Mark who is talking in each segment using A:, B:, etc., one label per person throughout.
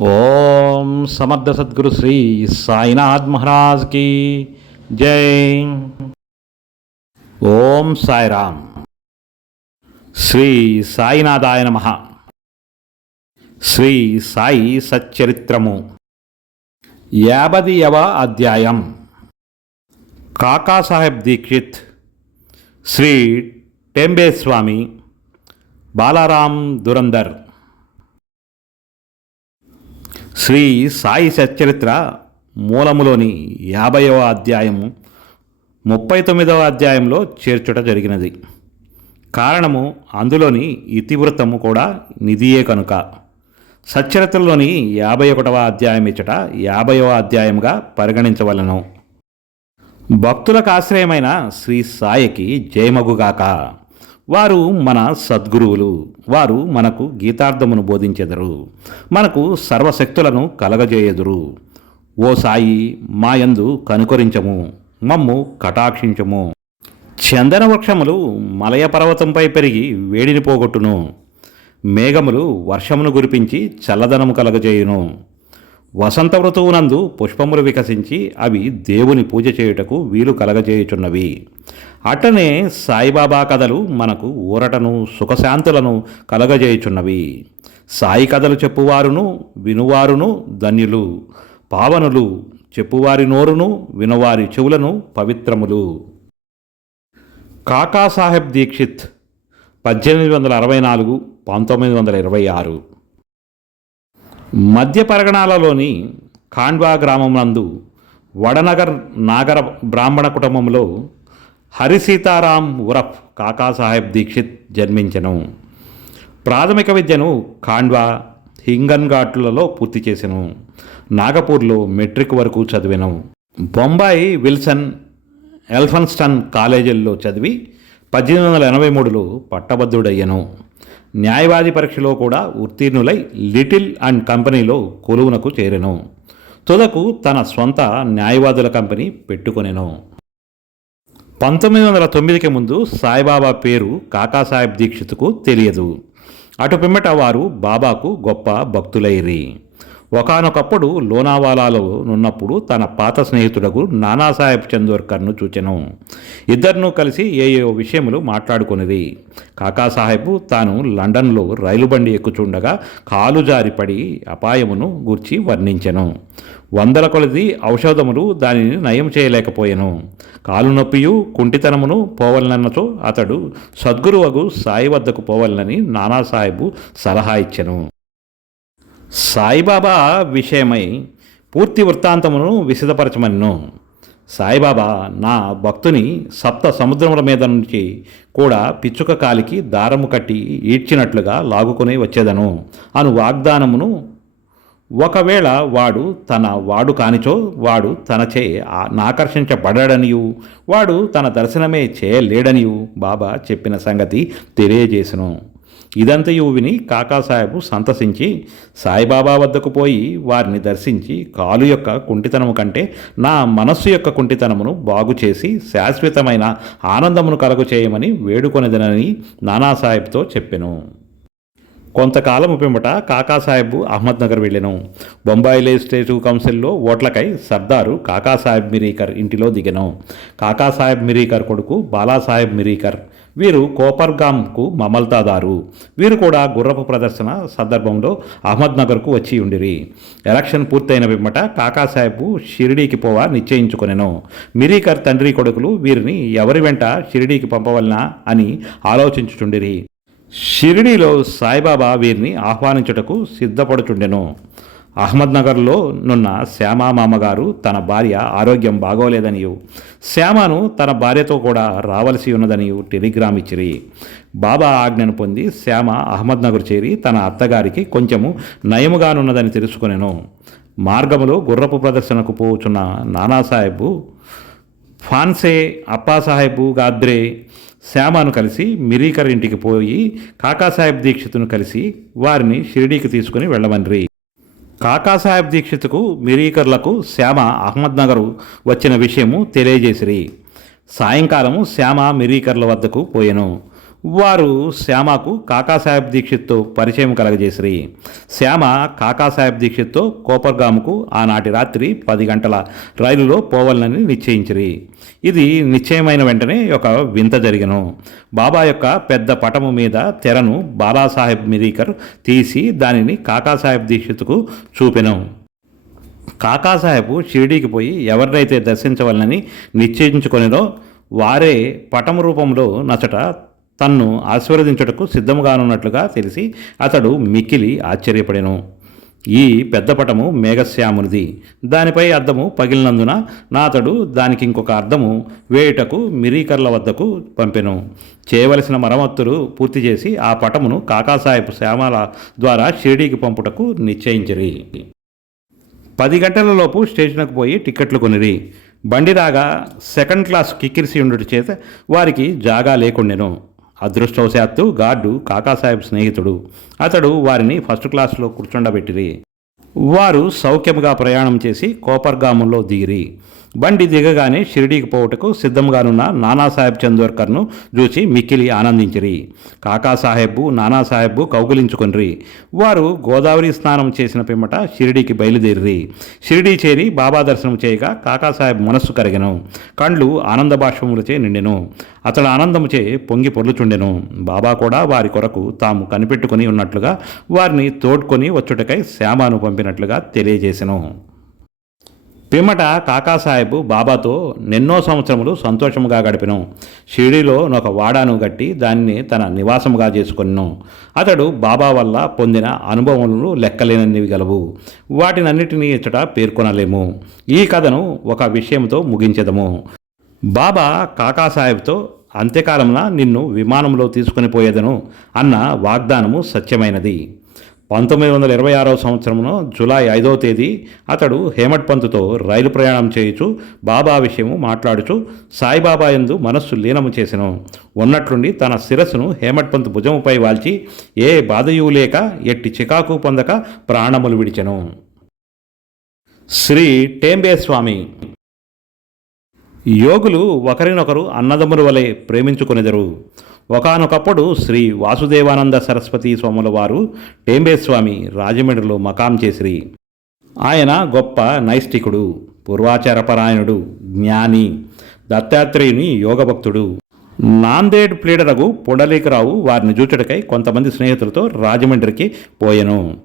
A: ఓం సమర్థ సద్గురు శ్రీ సాయినాథ్ మహారాజ్కి జై. ఓం సాయిరామ్. శ్రీ సాయినాథాయ నమ. శ్రీ సాయి సచ్చరిత్రము. యాభదియవ అధ్యాయం. కాకాసాహెబ్ దీక్షిత్ శ్రీ టెంబే స్వామి బాలారాం దురందర్ శ్రీ సాయి సచ్చరిత్ర మూలములోని యాభైవ అధ్యాయము ముప్పై తొమ్మిదవ అధ్యాయంలో చేర్చుట జరిగినది. కారణము అందులోని ఇతివృత్తము కూడా నిధియే కనుక. సచ్చరిత్రలోని యాభై ఒకటవ అధ్యాయం ఇచ్చట యాభైవ అధ్యాయంగా పరిగణించవలను. భక్తులకు ఆశ్రయమైన శ్రీ సాయికి జయమగుగాక. వారు మన సద్గురువులు వారు మనకు గీతార్థమును బోధించెదరు మనకు సర్వశక్తులను కలగజేయదురు. ఓ సాయి మాయందు కనుకరించము మమ్ము కటాక్షించము. చందన వృక్షములు మలయ పర్వతంపై పెరిగి వేడిని పోగొట్టును మేఘములు వర్షమును గురిపించి చల్లదనము కలగజేయును. వసంత ఋతువునందు పుష్పములు వికసించి అవి దేవుని పూజ చేయుటకు వీలు కలగజేయుచున్నవి. అట్టనే సాయిబాబా కథలు మనకు ఊరటను సుఖశాంతులను కలగజేయుచున్నవి. సాయి కథలు చెప్పువారును వినువారును ధన్యులు. పావనులు చెప్పువారి నోరును వినువారి చెవులను పవిత్రములు. కాకాసాహెబ్ దీక్షిత్ పద్దెనిమిది వందల అరవై నాలుగు పంతొమ్మిది వందల ఇరవై ఆరు. మధ్య పరగణాలలోని ఖాండ్వా గ్రామం నందు వడనగర్ నాగర బ్రాహ్మణ కుటుంబంలో హరిసీతారాం ఉరఫ్ కాకాసాహెబ్ దీక్షిత్ జన్మించెను. ప్రాథమిక విద్యను ఖాండ్వా హింగన్ఘాట్లలో పూర్తి చేసెను. నాగపూర్లో మెట్రిక్ వరకు చదివాను. బొంబాయి విల్సన్ ఎల్ఫన్స్టన్ కాలేజీల్లో చదివి పద్దెనిమిది వందల ఎనభై మూడులో పట్టభద్రుడయ్యను. న్యాయవాది పరీక్షలో కూడా ఉత్తీర్ణులై లిటిల్ అండ్ కంపెనీలో కొలువునకు చేరెను. తుదకు తన స్వంత న్యాయవాదుల కంపెనీ పెట్టుకొనెను. పంతొమ్మిది వందల తొమ్మిదికి ముందు సాయిబాబా పేరు కాకాసాహెబ్ దీక్షిత్కు తెలియదు. అటు పిమ్మట వారు బాబాకు గొప్ప భక్తులైరి. ఒకనొకప్పుడు లోనావాలాలో ఉన్నప్పుడు తన పాత స్నేహితుడకు నానాసాహెబ్ చందోర్కర్ను చూచెను. ఇద్దరును కలిసి ఏ ఏ విషయములు మాట్లాడుకునేది. కాకాసాహెబ్ తాను లండన్లో రైలు బండి ఎక్కుచుండగా కాలు జారిపడి అపాయమును గూర్చి వర్ణించెను. వందల కొలది ఔషధములు దానిని నయం చేయలేకపోయెను. కాలు నొప్పియు కుంటితనమును పోవలనన్నచో అతడు సద్గురువగు సాయి వద్దకు పోవలనని నానాసాహెబు సలహా ఇచ్చెను. సాయిబాబా విషయమై పూర్తి వృత్తాంతమును విశదపరచమన్ను సాయిబాబా నా భక్తుని సప్త సముద్రముల మీద నుంచి కూడా పిచ్చుక కాలికి దారము కట్టి ఈడ్చినట్లుగా లాగుకొని వచ్చేదను. అను వాగ్దానమును ఒకవేళ వాడు తన వాడు కానిచో వాడు తనచే ఆ- వాడు తన దర్శనమే చేయలేడనియు బాబా చెప్పిన సంగతి తెలియజేసను. ఇదంతయు విని కాకాసాహెబు సంతసించి సాయిబాబా వద్దకు పోయి వారిని దర్శించి కాలు యొక్క కుంటితనము కంటే నా మనస్సు యొక్క కుంటితనమును బాగు చేసి శాశ్వతమైన ఆనందమును కలుగు చేయమని వేడుకొనిదనని నానాసాహెబ్తో చెప్పెను. కొంతకాలం పిమ్మట కాకాసాహెబ్ అహ్మద్నగర్ వెళ్ళెను. బొంబాయి లెజిస్లేటివ్ కౌన్సిల్లో ఓట్లకై సర్దారు కాకాసాహెబ్ మిరీకర్ ఇంటిలో దిగెను. కాకాసాహెబ్ మిరీకర్ కొడుకు బాలాసాహెబ్ మిరీకర్. వీరు కోపర్గామ్కు మమల్తాదారు. వీరు కూడా గుర్రపు ప్రదర్శన సందర్భంలో అహ్మద్నగర్కు వచ్చి ఉండిరి. ఎలక్షన్ పూర్తయిన పిమ్మట కాకాసాహెబ్ షిరిడీకి పోవా నిశ్చయించుకొనెను. మిరీకర్ తండ్రి కొడుకులు వీరిని ఎవరి వెంట షిరిడీకి పంపవలనా అని ఆలోచించుచుండిరి. షిరిడీలో సాయిబాబా వీరిని ఆహ్వానించుటకు సిద్ధపడుచుండెను. అహ్మద్నగర్లో నున్న శ్యామా మామగారు తన భార్య ఆరోగ్యం బాగోలేదనియు. శ్యామను తన భార్యతో కూడా రావలసి ఉన్నదనియు టెలిగ్రామ్ ఇచ్చిరి. బాబా ఆజ్ఞను పొంది శ్యామ అహ్మద్నగర్ చేరి తన అత్తగారికి కొంచెము నయముగానున్నదని తెలుసుకునేను. మార్గములో గుర్రపు ప్రదర్శనకు పోచున్న నానాసాహెబు ఫాన్సే అప్పాసాహెబు గాద్రే శ్యామను కలిసి మిరీకర్ ఇంటికి పోయి కాకాసాహెబ్ దీక్షితును కలిసి వారిని షిరిడీకి తీసుకుని వెళ్ళమనిరి కాకాసాహెబ్ దీక్షితుకు మిరీకర్లకు శ్యామ అహ్మద్నగర్ వచ్చిన విషయము తెలియజేసిరి. సాయంకాలము శ్యామ మిరీకర్ల వద్దకు పోయెను. వారు శ్యామకు కాకాసాహెబ్ దీక్షిత్తో పరిచయం కలగజేసిరి. శ్యామ కాకాసాహెబ్ దీక్షిత్తో కోపర్గాముకు ఆనాటి రాత్రి పది గంటల రైలులో పోవాలని నిశ్చయించిరి. ఇది నిశ్చయమైన వెంటనే ఒక వింత జరిగను. బాబా యొక్క పెద్ద పటము మీద తెరను బాలాసాహెబ్ మిరీకర్ తీసి దానిని కాకాసాహెబ్ దీక్షిత్కు చూపెను. కాకాసాహెబ్ షిరిడీకి పోయి ఎవరినైతే దర్శించవాలని నిశ్చయించుకొనిరో వారే పటము రూపంలో నచ్చట తన్ను ఆశీర్వదించుటకు సిద్ధముగానున్నట్లుగా తెలిసి అతడు మిక్కిలి ఆశ్చర్యపడెను. ఈ పెద్ద పటము మేఘశ్యామునిది. దానిపై అర్థము పగిలినందున నా అతడు దానికి ఇంకొక అర్థము వేయుటకు మిరీకర్ల వద్దకు పంపెను. చేయవలసిన మరమ్మత్తులు పూర్తి చేసి ఆ పటమును కాకాసాహెబ్ శ్యామల ద్వారా షిరిడీకి పంపుటకు నిశ్చయించిరి. పది గంటలలోపు స్టేషన్కు పోయి టిక్కెట్లు కొనిరి. బండి రాగా సెకండ్ క్లాస్ కిక్కిరిసి ఉండుట చేత వారికి జాగా లేకుండెను. అదృష్టవశాత్తు గార్డు కాకాసాహెబ్ స్నేహితుడు. అతడు వారిని ఫస్ట్ క్లాస్లో కూర్చుండబెట్టిరి. వారు సౌఖ్యముగా ప్రయాణం చేసి కోపర్గాములో దిగిరి. బండి దిగగానే షిరిడీకి పోవుటకు సిద్ధంగానున్న నానాసాహెబ్ చందోర్కర్ను చూసి మిక్కిలి ఆనందించిరి. కాకాసాహెబ్బు నానాసాహెబ్బు కౌగులించుకొనిరి. వారు గోదావరి స్నానం చేసిన పిమ్మట షిరిడీకి బయలుదేరిరి. షిరిడీ చేరి బాబా దర్శనం చేయగా కాకాసాహెబ్ మనస్సు కరిగెను. కండ్లు ఆనంద బాష్పములచే నిండెను. అతడు ఆనందముచే పొంగి పొర్లుచుండెను. బాబా కూడా వారి కొరకు తాము కనిపెట్టుకుని ఉన్నట్లుగా వారిని తోడ్కొని వచ్చుటకై శ్యామాను పంపినట్లుగా తెలియజేసెను. పిమ్మట కాకాసాహెబ్ బాబాతో ఎన్నో సంవత్సరములు సంతోషముగా గడిపెను. షిరిడీలో ఒక వాడాను గట్టి దానిని తన నివాసముగా చేసుకొనిను అతడు బాబా వల్ల పొందిన అనుభవములు లెక్కలేననివి గలవు. వాటినన్నిటినీ ఇచ్చట పేర్కొనలేము. ఈ కథను ఒక విషయంతో ముగించెదము. బాబా కాకాసాహెబ్తో అంత్యకాలంలో నిన్ను విమానంలో తీసుకుని పోయేదను అన్న వాగ్దానము సత్యమైనది. పంతొమ్మిది వందల ఇరవై ఆరవ సంవత్సరంలో జూలై ఐదవ తేదీ అతడు హేమట్ పంతుతో రైలు ప్రయాణం చేయుచు బాబా విషయము మాట్లాడుచు సాయిబాబా ఎందు మనస్సు లీనము చేసెను. ఉన్నట్లుండి తన శిరస్సును హేమట్ పంత్ భుజముపై వాల్చి ఏ బాధయు లేక ఎట్టి చికాకు పొందక ప్రాణములు విడిచెను. శ్రీ టేంబే స్వామి యోగులు ఒకరినొకరు అన్నదమ్ముల వలె ప్రేమించుకొనెదరు. ఒకనొకప్పుడు శ్రీ వాసుదేవానంద సరస్వతి స్వాముల వారు టేంబేస్వామి రాజమండ్రిలో మకాం చేసిరి. ఆయన గొప్ప నైష్టికుడు పూర్వాచారపరాయణుడు జ్ఞాని దత్తాత్రేయుని యోగభక్తుడు. నాందేడ్ ప్లీడరగు పుండలీకరావు వారిని చూచుటకై కొంతమంది స్నేహితులతో రాజమండ్రికి పోయెను.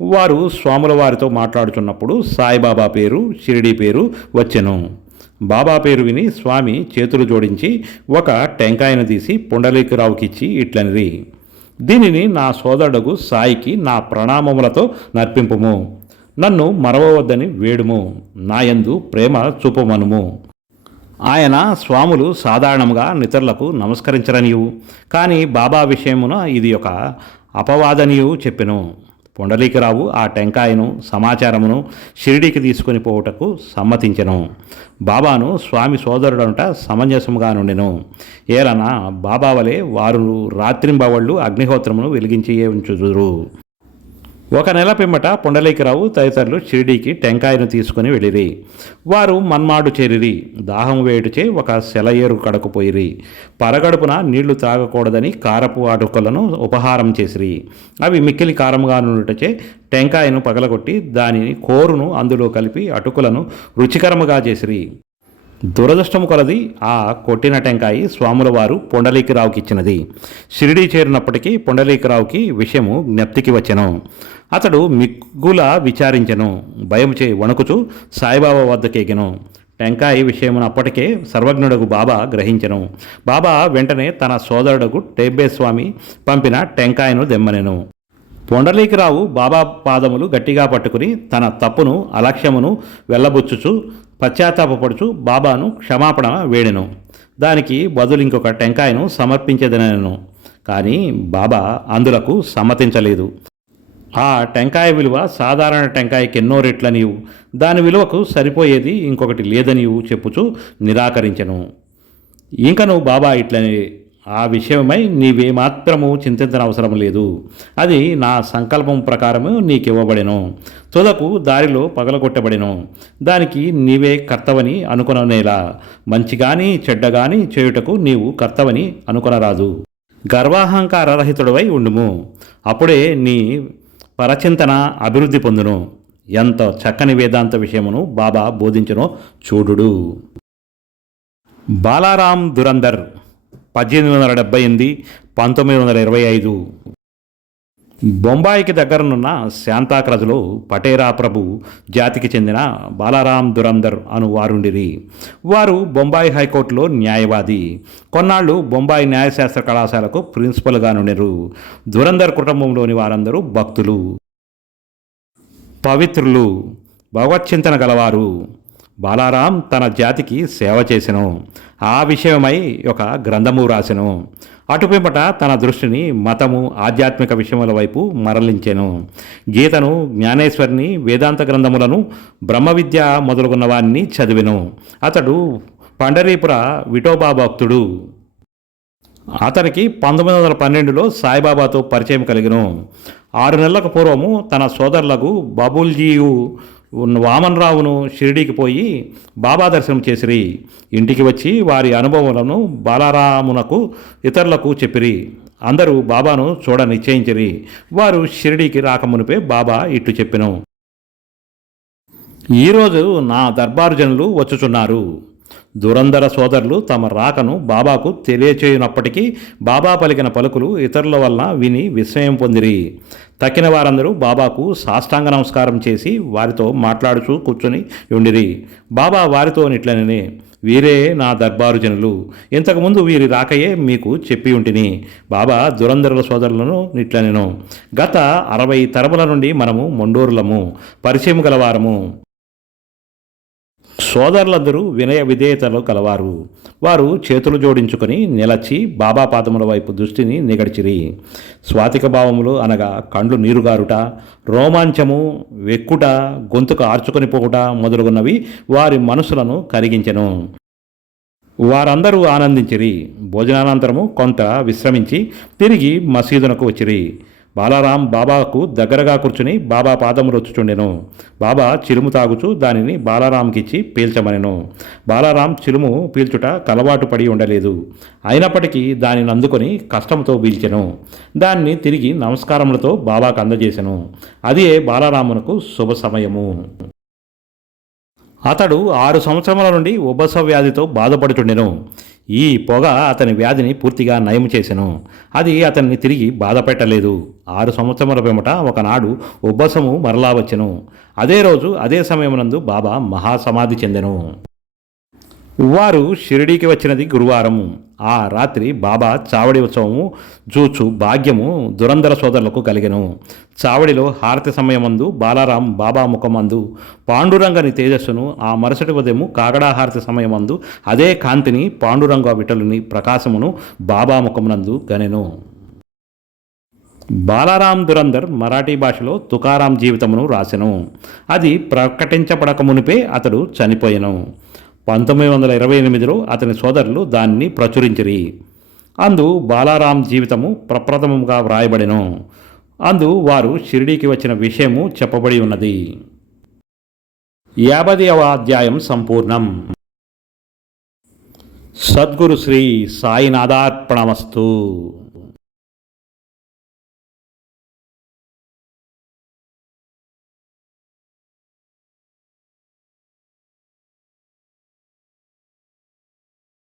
A: వారు స్వాముల వారితో మాట్లాడుచున్నప్పుడు సాయిబాబా పేరు షిరిడి పేరు వచ్చెను. బాబా పేరు విని స్వామి చేతులు జోడించి ఒక టెంకాయను తీసి పుండలీకరావుకిచ్చి ఇట్లనిది దీనిని నా సోదరుడుగు సాయికి నా ప్రణామములతో నర్పింపుము. నన్ను మరవవద్దని వేడుము. నాయందు ప్రేమ చూపమనుము. ఆయన స్వాములు సాధారణంగా నితరులకు నమస్కరించరనియు. కానీ బాబా విషయమున ఇది ఒక అపవాదనియు చెప్పెను. పొండలీకరావు ఆ టెంకాయను సమాచారమును షిరిడీకి తీసుకుని పోవుటకు సమ్మతించెను. బాబాను స్వామి సోదరుడంట సమంజసముగా నుండెను. ఏలన బాబావలే వారు రాత్రింబవళ్ళు అగ్నిహోత్రమును వెలిగించి ఉంచుదురు ఒక నెల పిమ్మట పొండలీకరావు తదితరులు షిరిడీకి టెంకాయను తీసుకుని వెళ్ళిరి. వారు మన్మాడు చేరిరి. దాహం వేటుచే ఒక సెలయేరు కడకుపోయిరి పరగడుపున నీళ్ళు తాగకూడదని కారపు అటుకలను ఉపహారం చేసిరి. అవి మిక్కిలి కారముగా నుండుటచే టెంకాయను పగలగొట్టి దానిని కోరును అందులో కలిపి అటుకులను రుచికరముగా చేసిరి. దురదృష్టము కొలది ఆ కొట్టిన టెంకాయి స్వాముల వారు పొండలీకరావుకి ఇచ్చినది షిరిడీ చేరినప్పటికీ పొండలీకరావుకి విషయము జ్ఞప్తికి వచ్చెను. అతడు మిగ్గుల విచారించెను. భయముచే వణుకుచు సాయిబాబా వద్దకెగెను. టెంకాయి విషయమును అప్పటికే సర్వజ్ఞుడగు బాబా గ్రహించెను. బాబా వెంటనే తన సోదరుడగు టేబేస్వామి పంపిన టెంకాయను దెమ్మనెను. పొండలీకరావు బాబా పాదములు గట్టిగా పట్టుకుని తన తప్పును అలక్ష్యమును వెళ్ళబుచ్చుచు పశ్చాత్తాపడుచు బాబాను క్షమాపణ వేడెను. దానికి బదులు ఇంకొక టెంకాయను సమర్పించేదనను. కానీ బాబా అందులకు సమ్మతించలేదు. ఆ టెంకాయ విలువ సాధారణ టెంకాయకి ఎన్నో రెట్లనియు. దాని విలువకు సరిపోయేది ఇంకొకటి లేదనియు చెప్పుచు నిరాకరించెను. ఇంకను బాబా ఇట్లని ఆ విషయమై నీవేమాత్రము చింతించిన అవసరం లేదు. అది నా సంకల్పం ప్రకారము నీకివ్వబడెను. తుదకు దారిలో పగలగొట్టబడెను. దానికి నీవే కర్తవని అనుకుననేలా. మంచిగాని చెడ్డగాని చెడ్డ చేయుటకు నీవు కర్తవని అనుకొనరాదు. గర్వాహంకార రహితుడవై ఉండుము. అప్పుడే నీ పరచింతన అభివృద్ధి పొందును. ఎంత చక్కని వేదాంత విషయమును బాబా బోధించునో చూడుడు. బాలారాం దురందర్ పద్దెనిమిది వందల డెబ్బై ఎనిమిది పంతొమ్మిది వందల ఇరవై ఐదు. బొంబాయికి దగ్గరనున్న శాంతాక్రజ్లో పటేరా ప్రభు జాతికి చెందిన బాలారాం దురందర్ అను వారుండిరి. వారు బొంబాయి హైకోర్టులో న్యాయవాది. కొన్నాళ్ళు బొంబాయి న్యాయశాస్త్ర కళాశాలకు ప్రిన్సిపల్గా నుండిరు. దురందర్ కుటుంబంలోని వారందరూ భక్తులు. పవిత్రులు. భగవచ్చింతన గలవారు. బాలారాం తన జాతికి సేవ చేసెను. ఆ విషయమై ఒక గ్రంథము రాసెను. అటుపిమ్మట తన దృష్టిని మతము ఆధ్యాత్మిక విషయముల వైపు మరలించెను. గీతను జ్ఞానేశ్వరిని వేదాంత గ్రంథములను బ్రహ్మ విద్య మొదలుగున్న వారిని చదివెను. అతడు పండరీపుర విఠోబా భక్తుడు అతనికి పంతొమ్మిది వందల పన్నెండులో సాయిబాబాతో పరిచయం కలిగిన. ఆరు నెలలకు పూర్వము తన సోదరులకు బాబుల్జీయు ఉన్న వామనరావును షిరిడీకి పోయి బాబా దర్శనం చేసిరి. ఇంటికి వచ్చి వారి అనుభవములను బాలారామునకు ఇతరులకు చెప్పిరి. అందరూ బాబాను చూడ నిశ్చయించిరి. వారు షిరిడీకి రాకమునిపే బాబా ఇట్టు చెప్పెను. ఈరోజు నా దర్బారు జనులు వచ్చుచున్నారు. దురంధర సోదరులు తమ రాకను బాబాకు తెలియచేయనప్పటికీ బాబా పలికిన పలుకులు ఇతరుల వల్ల విని విస్మయం పొందిరి. తక్కిన వారందరూ బాబాకు సాష్టాంగ నమస్కారం చేసి వారితో మాట్లాడుచూ కూర్చొని ఉండిరి. బాబా వారితో నిట్లనే వీరే నా దర్బారు జనులు. ఇంతకుముందు వీరి రాకయే మీకు చెప్పి ఉంటిని. బాబా దురంధరుల సోదరులను నిట్లనెను. గత అరవై తరముల నుండి మనము మొండోరులము. పరిచయం గలవారము. సోదరులందరూ వినయ విధేయతలు కలవారు. వారు చేతులు జోడించుకొని నిలచి బాబా పాదముల వైపు దృష్టిని నిగడిచిరి. స్వాతిక భావములు అనగా కండ్లు నీరుగారుట రోమాంచము వెక్కుట గొంతుకు ఆర్చుకొని పోవుట మొదలుగున్నవి వారి మనసులను కరిగించెను. వారందరూ ఆనందించిరి. భోజనానంతరము కొంత విశ్రమించి తిరిగి మసీదునకు వచ్చిరి. బాలారాం బాబాకు దగ్గరగా కూర్చుని బాబా పాదములు వచ్చుచుండెను. బాబా చిరుము తాగుచు దానిని బాలారాంకిచ్చి పీల్చమనెను. బాలారాం చిలుము పీల్చుట కలవాటు పడి ఉండలేదు. అయినప్పటికీ దానిని అందుకొని కష్టంతో పీల్చెను. దాన్ని తిరిగి నమస్కారములతో బాబాకు అందజేసెను. అదే బాలారామునకు శుభ సమయము. అతడు ఆరు సంవత్సరముల నుండి ఉబ్బస వ్యాధితో బాధపడుచుండెను. ఈ పొగ అతని వ్యాధిని పూర్తిగా నయం చేసెను. అది అతన్ని తిరిగి బాధపెట్టలేదు. ఆరు సంవత్సరముల పిమ్మట ఒకనాడు ఉబ్బసము మరలా వచ్చెను. అదే రోజు అదే సమయమునందు బాబా మహాసమాధి చెందెను. వారు షిరిడీకి వచ్చినది గురువారం ఆ రాత్రి బాబా చావడి ఉత్సవము జూచు భాగ్యము దురంధర సోదరులకు కలిగెను. చావడిలో హారతి సమయమందు బాలారాం బాబా ముఖమందు పాండురంగని తేజస్సును ఆ మరుసటి ఉదయము కాగడా హారతి సమయమందు అదే కాంతిని పాండురంగ విటలుని ప్రకాశమును బాబా ముఖమునందు గనెను. బాలారాం దురంధర్ మరాఠీ భాషలో తుకారాం జీవితమును రాసెను. అది ప్రకటించబడక మునిపే అతడు చనిపోయెను. పంతొమ్మిది వందల ఇరవై ఎనిమిదిలో అతని సోదరులు దాన్ని ప్రచురించిరి. అందు బాలారాం జీవితము ప్రప్రథమముగా వ్రాయబడెను. అందు వారు షిరిడీకి వచ్చిన విషయము చెప్పబడి ఉన్నది. యాభైవ అధ్యాయం సంపూర్ణం. సద్గురు శ్రీ సాయినాథార్పణమస్తు.